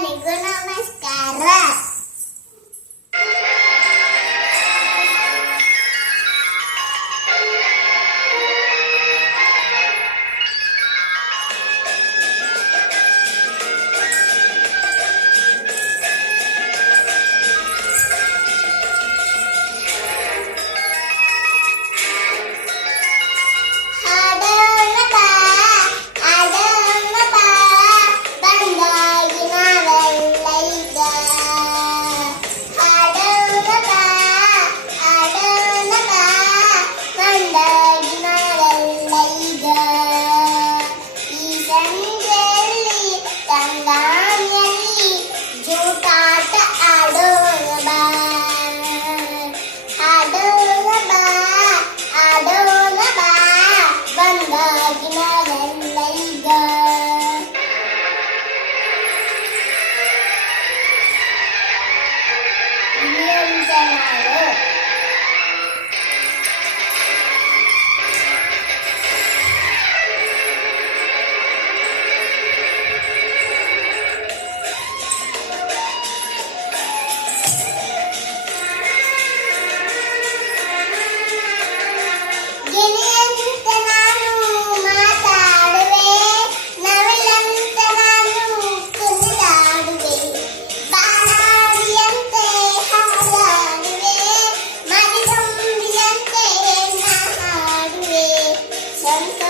ninguna mascarra. friends and I Gracias.